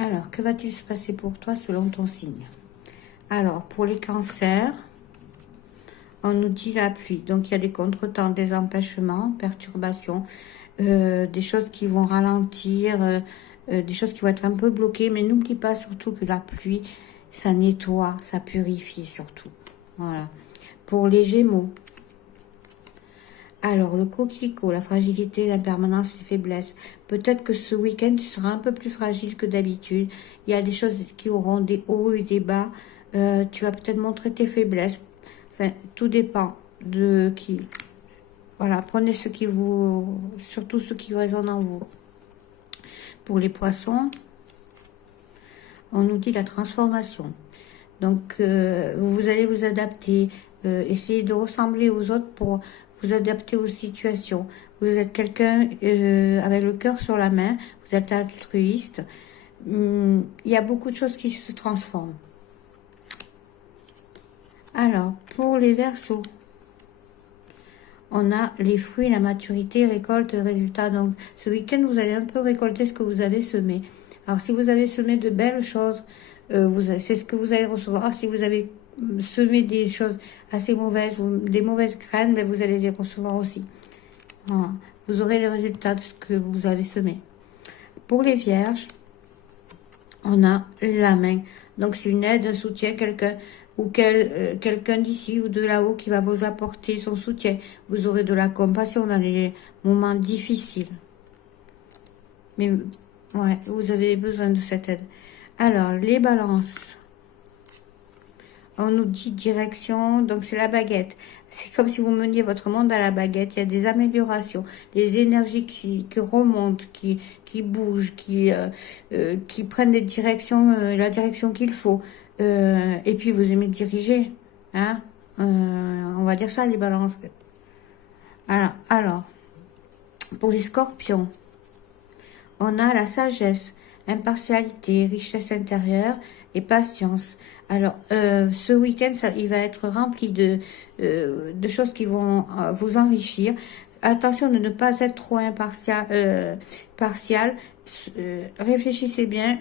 Alors, que va-t-il se passer pour toi selon ton signe? Alors, pour les cancers, on nous dit la pluie. Donc, il y a des contretemps, des empêchements, perturbations, des choses qui vont ralentir, des choses qui vont être un peu bloquées. Mais n'oublie pas surtout que la pluie, ça nettoie, ça purifie surtout. Voilà. Pour les Gémeaux, alors, le coquelicot, la fragilité, l'impermanence, les faiblesses. Peut-être que ce week-end, tu seras un peu plus fragile que d'habitude. Il y a des choses qui auront des hauts et des bas. Tu vas peut-être montrer tes faiblesses. Enfin, tout dépend de qui. Voilà, prenez ce qui vous... Surtout ce qui résonne en vous. Pour les poissons, on nous dit la transformation. Donc, vous allez vous adapter. Essayez de ressembler aux autres pour vous adapter aux situations. Vous êtes quelqu'un avec le cœur sur la main, vous êtes altruiste. Il y a beaucoup de choses qui se transforment. Alors, pour les Verseaux, on a les fruits, la maturité, récolte, résultat. Donc, ce week-end, vous allez un peu récolter ce que vous avez semé. Alors, si vous avez semé de belles choses, c'est ce que vous allez recevoir. Si vous avez semé des choses assez mauvaises, des mauvaises graines, mais vous allez les recevoir aussi. Voilà. Vous aurez les résultats de ce que vous avez semé. Pour les Vierges, on a la main. Donc, c'est une aide, un soutien, quelqu'un ou quelqu'un d'ici ou de là-haut qui va vous apporter son soutien. Vous aurez de la compassion dans les moments difficiles. Mais, ouais, vous avez besoin de cette aide. Alors, les balances. On nous dit direction, donc c'est la baguette. C'est comme si vous meniez votre monde à la baguette. Il y a des améliorations, des énergies qui remontent, qui bougent, qui prennent des directions, la direction qu'il faut. Et puis vous aimez diriger, hein. On va dire ça, les balances. Alors, pour les scorpions, on a la sagesse, impartialité, richesse intérieure et patience. Alors, ce week-end, il va être rempli de choses qui vont vous enrichir. Attention de ne pas être trop partial. Réfléchissez bien,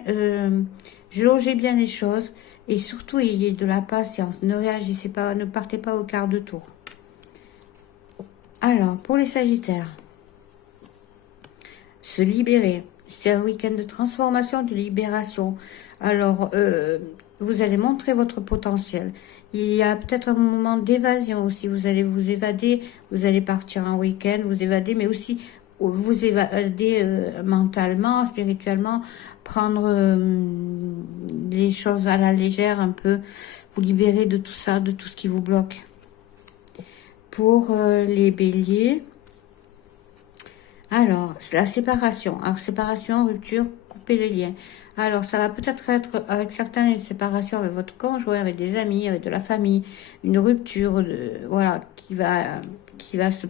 jaugez bien les choses et surtout, ayez de la patience. Ne réagissez pas, ne partez pas au quart de tour. Alors, pour les Sagittaires, se libérer. C'est un week-end de transformation, de libération. Alors, vous allez montrer votre potentiel. Il y a peut-être un moment d'évasion aussi. Vous allez vous évader, vous allez partir en week-end, vous évader, mais aussi vous évader mentalement, spirituellement, prendre les choses à la légère un peu, vous libérer de tout ça, de tout ce qui vous bloque. Pour les béliers, alors, c'est la séparation. Alors, séparation, rupture, couper les liens. Alors, ça va peut-être être avec certains une séparation avec votre conjoint, avec des amis, avec de la famille, une rupture, voilà, qui va se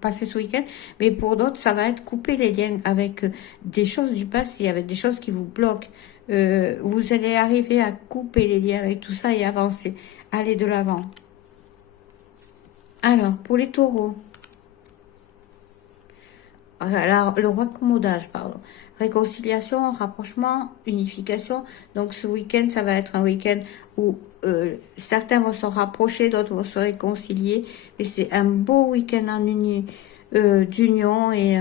passer ce week-end. Mais pour d'autres, ça va être couper les liens avec des choses du passé, avec des choses qui vous bloquent. Vous allez arriver à couper les liens avec tout ça et avancer, aller de l'avant. Alors, pour les taureaux, alors, le raccommodage, pardon. Réconciliation, rapprochement, unification. Donc, ce week-end, ça va être un week-end où certains vont se rapprocher, d'autres vont se réconcilier. Mais c'est un beau week-end en d'union et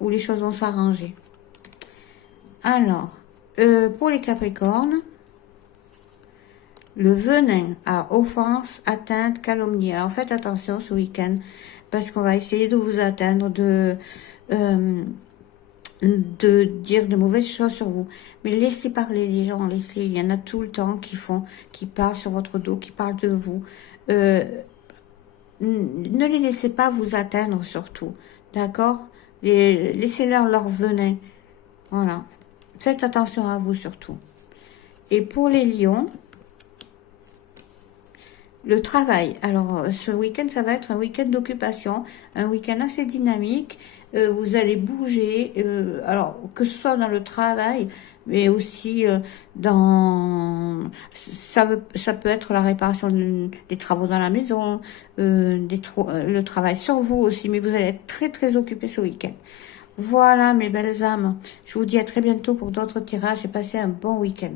où les choses vont s'arranger. Alors, pour les Capricornes, le venin à offense, atteinte, calomnie. Alors, faites attention ce week-end parce qu'on va essayer de vous atteindre, de dire de mauvaises choses sur vous. Mais laissez parler les gens, il y en a tout le temps qui parlent sur votre dos, qui parlent de vous. Ne les laissez pas vous atteindre surtout, d'accord? Laissez-leur leur venin. Voilà. Faites attention à vous surtout. Et pour les lions, le travail. Alors, ce week-end, ça va être un week-end d'occupation, un week-end assez dynamique. Vous allez bouger, alors que ce soit dans le travail, mais aussi ça peut être la réparation des travaux dans la maison, le travail sur vous aussi, mais vous allez être très très occupé ce week-end. Voilà, mes belles âmes. Je vous dis à très bientôt pour d'autres tirages et passez un bon week-end.